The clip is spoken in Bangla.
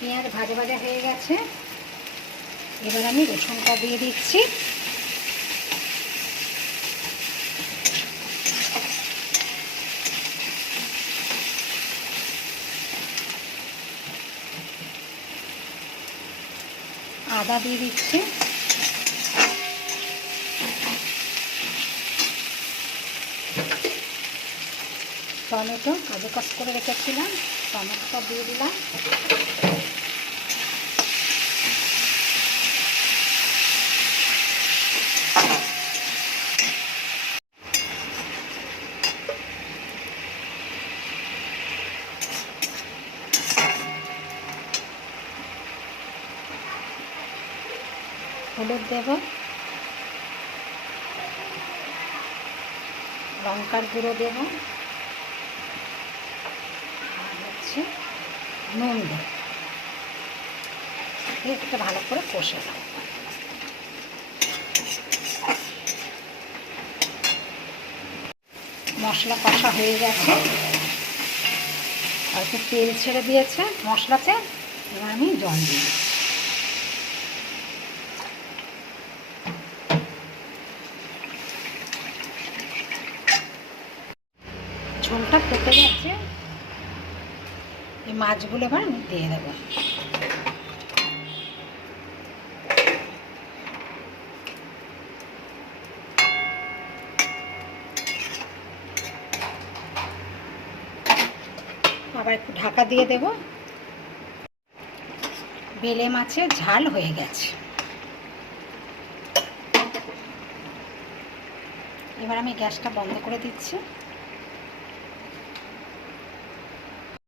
পেঁয়াজ ভাজা ভাজা হয়ে গেছে, এবার আমি রসুনটা দিয়ে দিচ্ছি। আদা দিয়ে দিচ্ছি, টমেটো আগে কষ করে রেখেছিলাম, টমেটোটা দিয়ে দিলাম। হলুদ দেব, লঙ্কার গুঁড়ো দেব, আর হচ্ছে নুন দেব। একটু ভালো করে কষে দাও। মশলা কষা হয়ে গেছে, আর একটু তেল ছেড়ে দিয়েছে মশলাতে। এবার আমি জল দিই। ঝোলটা ফুটে যাচ্ছে, এই মাছগুলো এবার আমি দিয়ে দেবো। আবার একটু ঢাকা দিয়ে দেব। বেলে মাছের ঝাল হয়ে গেছে। এবার আমি গ্যাসটা বন্ধ করে দিচ্ছি।